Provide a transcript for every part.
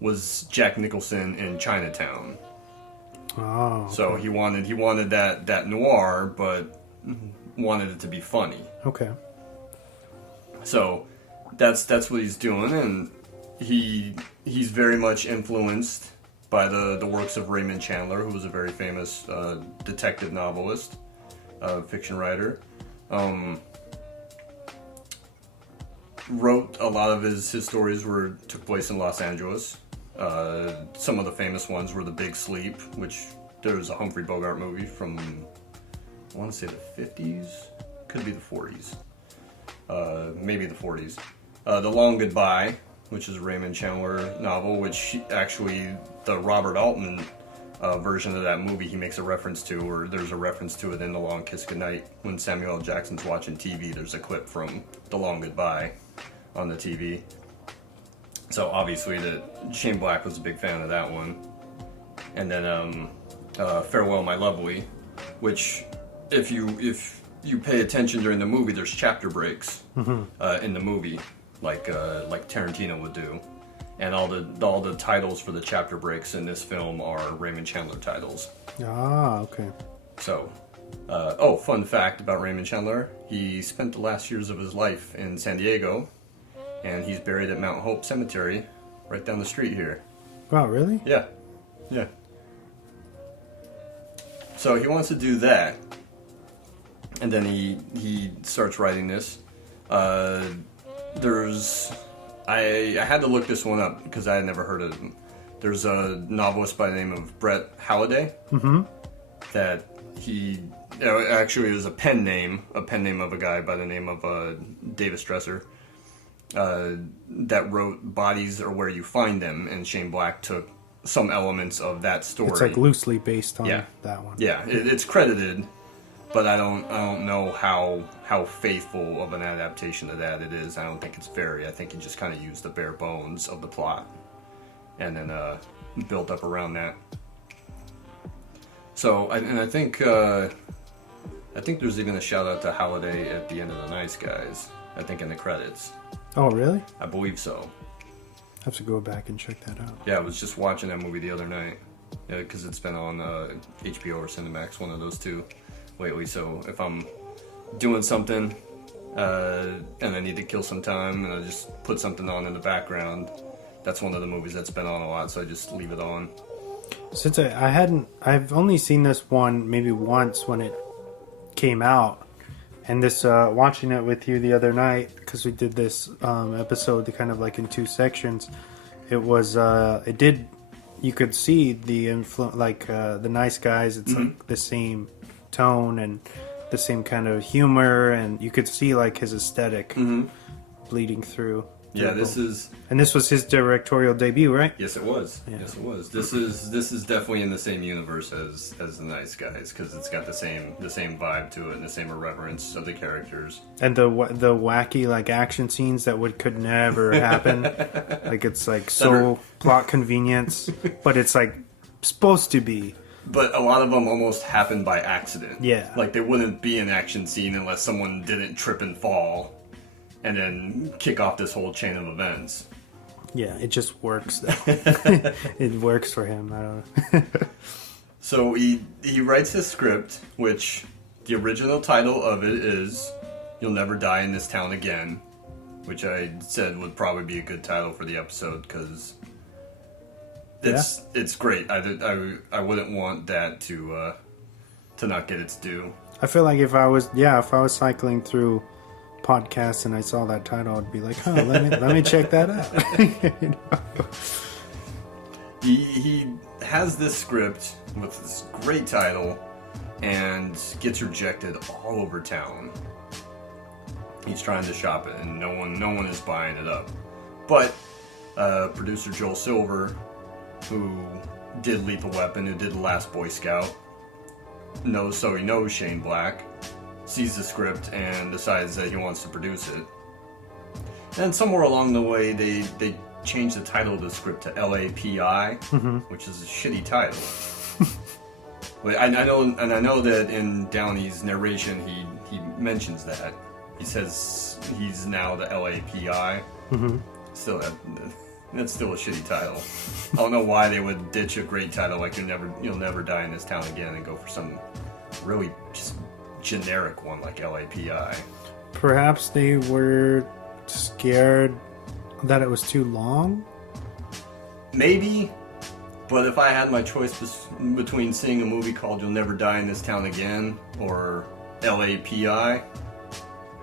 was Jack Nicholson in Chinatown. Oh. Okay. So he wanted that noir, but wanted it to be funny. Okay. So that's what he's doing, and he's very much influenced by the works of Raymond Chandler, who was a very famous detective novelist, fiction writer. Wrote a lot of his stories took place in Los Angeles. Some of the famous ones were The Big Sleep, which there was a Humphrey Bogart movie from, I want to say the 50s, could be the 40s, maybe the 40s. The Long Goodbye, which is a Raymond Chandler novel, which actually the Robert Altman version of that movie he makes a reference to, or there's a reference to it in The Long Kiss Goodnight. When Samuel L. Jackson's watching TV, there's a clip from The Long Goodbye on the TV. So obviously Shane Black was a big fan of that one. And then Farewell My Lovely, which if you pay attention during the movie, there's chapter breaks in the movie, like Tarantino would do. And all the titles for the chapter breaks in this film are Raymond Chandler titles. Ah, okay. So, fun fact about Raymond Chandler: he spent the last years of his life in San Diego, and he's buried at Mount Hope Cemetery, right down the street here. Wow, really? Yeah. So he wants to do that, and then he starts writing this. I had to look this one up because I had never heard of him. There's a novelist by the name of Brett Halliday that actually it was a pen name of a guy by the name of Davis Dresser that wrote Bodies Are Where You Find Them, and Shane Black took some elements of that story. It's like loosely based on that one. Yeah, it's credited, but I don't know how faithful of an adaptation of that it is. I don't think it's very. I think he just kind of used the bare bones of the plot, and then built up around that. So, I think there's even a shout out to Halliday at the end of The Nice Guys. I think in the credits. Oh, really? I believe so. I have to go back and check that out. Yeah, I was just watching that movie the other night. Yeah, because it's been on HBO or Cinemax, one of those two, lately. So if I'm doing something and I need to kill some time, and I just put something on in the background, that's one of the movies that's been on a lot, so I just leave it on. Since I've only seen this one maybe once when it came out. And this, watching it with you the other night, because we did this episode kind of like in two sections, it was, you could see the influence, like The Nice Guys, it's like the same tone and the same kind of humor, and you could see like his aesthetic bleeding through. Yeah, this was his directorial debut, right? Yes, it was. Yeah. Yes, it was. This is definitely in the same universe as The Nice Guys, because it's got the same vibe to it and the same irreverence of the characters. And the wacky like action scenes that could never happen. Like it's like so plot convenience, but it's like supposed to be. But a lot of them almost happen by accident. Yeah. Like they wouldn't be an action scene unless someone didn't trip and fall and then kick off this whole chain of events. Yeah, it just works though. It works for him. I don't know. So he writes his script, which the original title of it is You'll Never Die in This Town Again, which I said would probably be a good title for the episode because it's great. I wouldn't want that to not get its due. I feel like if I was cycling through podcasts and I saw that title, I'd be like, "Oh, let me check that out." You know? He has this script with this great title and gets rejected all over town. He's trying to shop it, and no one is buying it up. But producer Joel Silver, who did Lethal Weapon, who did The Last Boy Scout, knows Shane Black, sees the script and decides that he wants to produce it. And somewhere along the way, they changed the title of the script to LAPI, which is a shitty title. But I know that in Downey's narration, he mentions that. He says he's now the LAPI. Still, That's still a shitty title. I don't know why they would ditch a great title like You'll Never Die in This Town Again and go for some really just generic one like LAPI. Perhaps they were scared that it was too long. Maybe, but if I had my choice between seeing a movie called You'll Never Die in This Town Again or LAPI,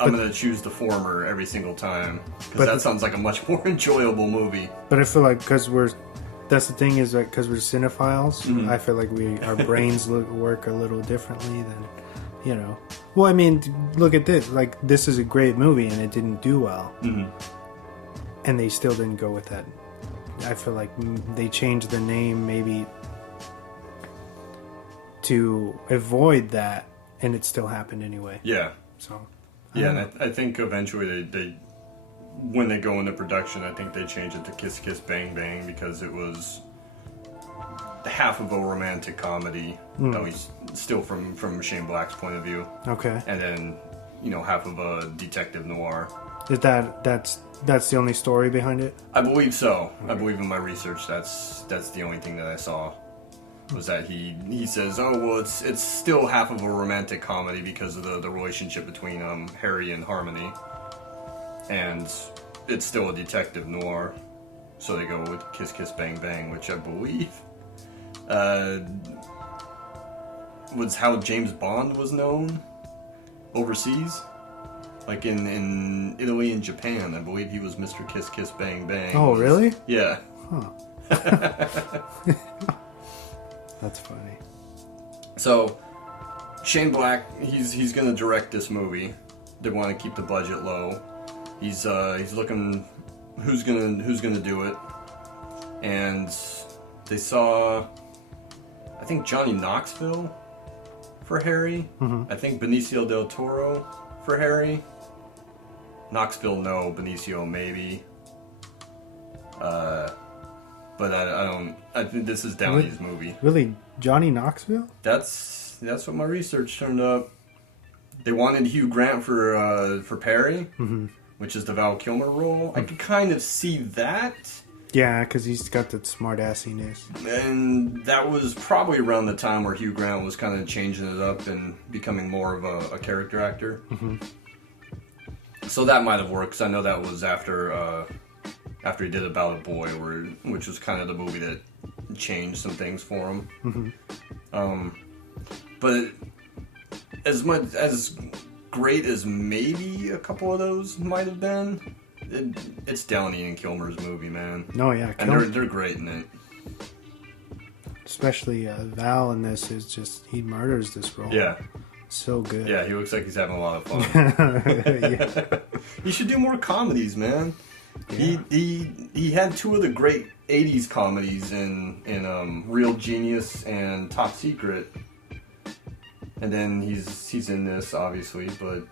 I'm going to choose the former every single time. Because that sounds like a much more enjoyable movie. But I feel like that's the thing is that because we're cinephiles, I feel like our brains work a little differently than, you know. Well, I mean, look at this. Like, this is a great movie and it didn't do well. Mm-hmm. And they still didn't go with that. I feel like they changed the name maybe to avoid that, and it still happened anyway. Yeah. So. Yeah, and I think eventually they when they go into production, I think they change it to Kiss Kiss Bang Bang because it was half of a romantic comedy, at least still from Shane Black's point of view. Okay. And then, half of a detective noir. Is that's the only story behind it? I believe so. Okay. I believe in my research that's the only thing that I saw. Was that he says, oh, well, it's still half of a romantic comedy because of the relationship between Harry and Harmony. And it's still a detective noir. So they go with Kiss Kiss Bang Bang, which I believe was how James Bond was known overseas. Like in Italy and Japan, I believe he was Mr. Kiss Kiss Bang Bang. Oh, really? Yeah. Huh. That's funny. So, Shane Black, he's gonna direct this movie. They want to keep the budget low. He's looking who's gonna do it, and they saw, I think, Johnny Knoxville for Harry. Mm-hmm. I think Benicio del Toro for Harry. Knoxville, no. Benicio, maybe. But I don't. I think this is Downey's movie. Really, Johnny Knoxville? That's what my research turned up. They wanted Hugh Grant for Perry, which is the Val Kilmer role. I could kind of see that. Yeah, because he's got that smart assiness. And that was probably around the time where Hugh Grant was kind of changing it up and becoming more of a character actor. Mm-hmm. So that might have worked, because I know that was after he did About a Boy, which was kind of the movie that changed some things for him. Mm-hmm. But as great as maybe a couple of those might have been, it's Downey and Kilmer's movie, man. Oh yeah, and they're great in it. Especially Val in this is just, he murders this role. Yeah. So good. Yeah, he looks like he's having a lot of fun. He should do more comedies, man. Yeah. He had two of the great 80s comedies in Real Genius and Top Secret. And then he's in this, obviously, but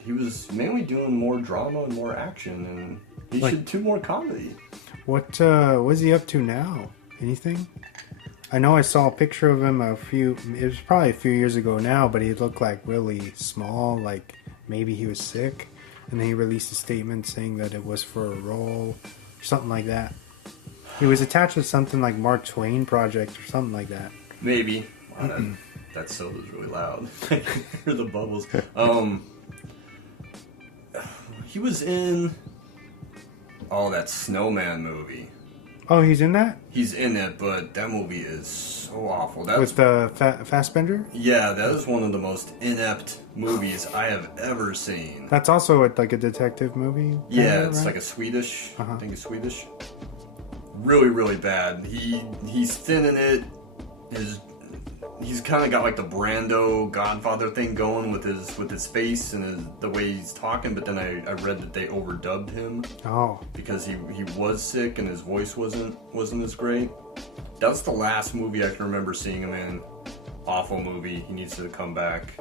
he was mainly doing more drama and more action, and he should do more comedy. What is he up to now? Anything? I know I saw a picture of him it was probably a few years ago now, but he looked like really small, like maybe he was sick. And then he released a statement saying that it was for a role, or something like that. He was attached with something like Mark Twain Project or something like that. Maybe. Wow, that soda's really loud. I can hear the bubbles. He was in that Snowman movie. Oh, he's in that? He's in it, but that movie is so awful. With Fassbender? Yeah, that is one of the most inept movies I have ever seen. That's also like a detective movie? Yeah, it's right? Like a Swedish. I think it's Swedish. Really, really bad. He's thin in it. He's kind of got like the Brando Godfather thing going with his face and the way he's talking, but then I read that they overdubbed him. Oh. Because he was sick and his voice wasn't as great. That's the last movie I can remember seeing him in. Awful movie. He needs to come back.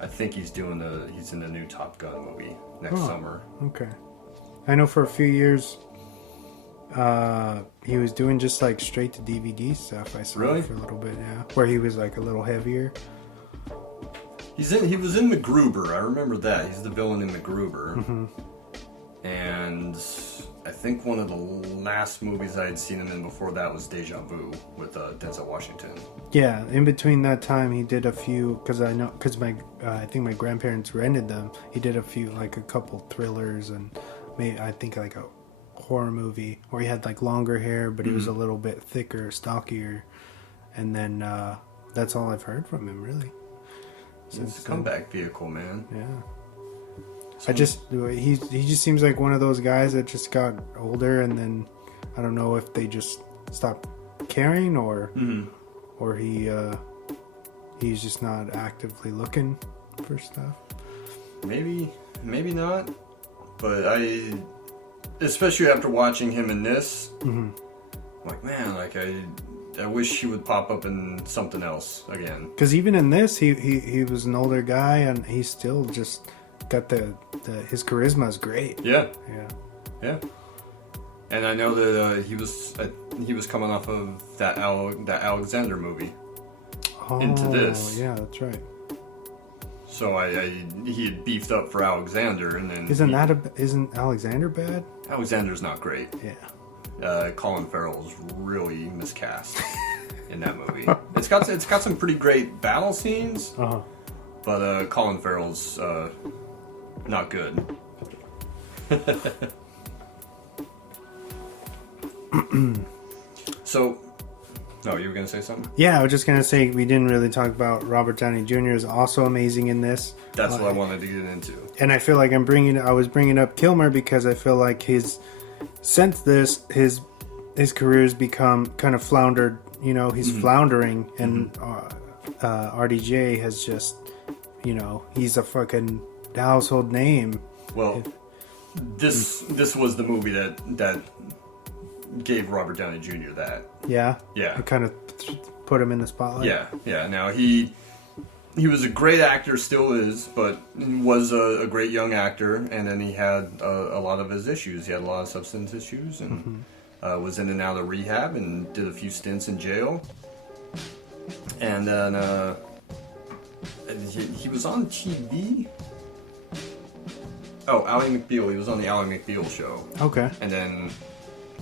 I think he's in the new Top Gun movie next summer. Okay. I know for a few years he was doing just like straight to DVD stuff. I saw it for a little bit, yeah. Where he was like a little heavier. He was in MacGruber. I remember that. He's the villain in MacGruber. Mm-hmm. And I think one of the last movies I had seen him in before that was Deja Vu with Denzel Washington. Yeah, in between that time, he did a few, because my I think my grandparents rented them. He did a few, like a couple thrillers and maybe I think like a horror movie where he had like longer hair, but he was a little bit thicker, stockier, and then that's all I've heard from him really. It's a comeback vehicle, man. Yeah. He just seems like one of those guys that just got older, and then I don't know if they just stopped caring or he's just not actively looking for stuff. Maybe not. But especially after watching him in this, like, man, like I wish he would pop up in something else again. Because even in this, he was an older guy, and he still just got his charisma is great. Yeah. Yeah. And I know that he was coming off of that Alexander movie into this. Yeah, that's right. So he had beefed up for Alexander, and then isn't Alexander bad? Alexander's not great. Yeah. Colin Farrell's really miscast in that movie. It's got some pretty great battle scenes, but Colin Farrell's not good. So, no, you were gonna say something? Yeah, I was just gonna say we didn't really talk about Robert Downey Jr. is also amazing in this. That's what I wanted to get into. And I feel like I was bringing up Kilmer because I feel like since this his career has become kind of floundered. You know, he's floundering, and RDJ has just, you know, he's a fucking household name. Well, this was the movie that gave Robert Downey Jr. that. Yeah. Yeah. It kind of put him in the spotlight. Yeah. Now he was a great actor, still is, but was a great young actor, and then he had a lot of his issues. He had a lot of substance issues, and was in and out of rehab, and did a few stints in jail. And then he was on TV. Oh, Ally McBeal. He was on the Ally McBeal show. Okay. And then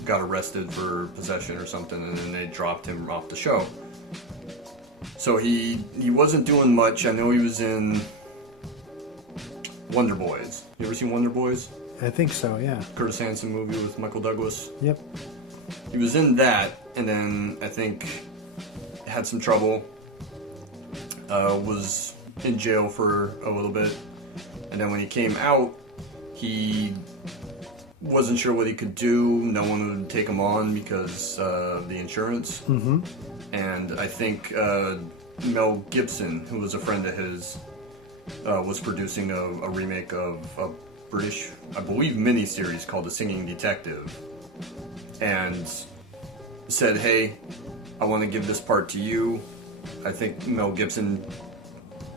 got arrested for possession or something, and then they dropped him off the show. So he wasn't doing much. I know he was in Wonder Boys. You ever seen Wonder Boys? I think so, yeah. Curtis Hanson movie with Michael Douglas. Yep. He was in that, and then I think had some trouble. Was in jail for a little bit, and then when he came out, he wasn't sure what he could do. No one would take him on because of the insurance. Mm-hmm. And I think Mel Gibson, who was a friend of his, was producing a remake of a British, I believe, miniseries called The Singing Detective, and said, hey, I want to give this part to you. I think Mel Gibson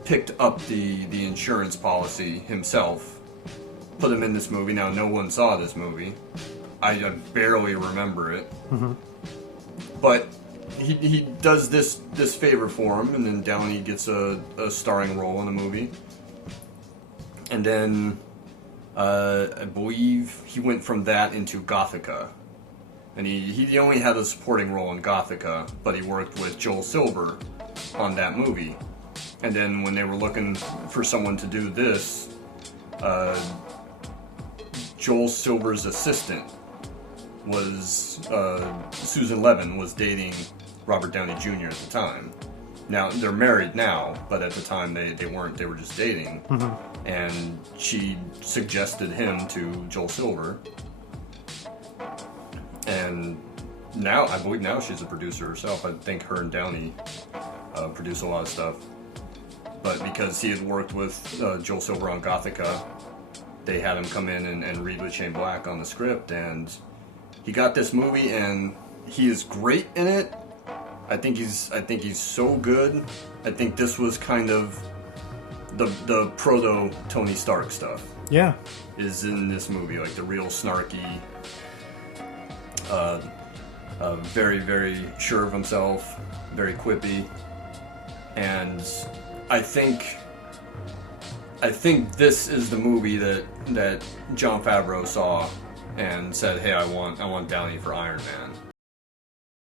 picked up the insurance policy himself, put him in this movie. Now, no one saw this movie. I barely remember it. Mm-hmm. But he does this favor for him, and then Downey gets a starring role in the movie. And then I believe he went from that into Gothica. And he only had a supporting role in Gothica, but he worked with Joel Silver on that movie. And then when they were looking for someone to do this, Joel Silver's assistant was Susan Levin, was dating Robert Downey Jr. at the time. Now they're married now, but at the time they weren't. They were just dating. Mm-hmm. And she suggested him to Joel Silver. And now I believe now she's a producer herself. I think her and Downey produce a lot of stuff. But because he had worked with Joel Silver on Gothica, they had him come in and read with Shane Black on the script, and he got this movie, and he is great in it. I think he's so good. I think this was kind of the proto Tony Stark stuff. Yeah, is in this movie, like the real snarky, very, very sure of himself, very quippy, and I think this is the movie that Jon Favreau saw and said, "Hey, I want Downey for Iron Man."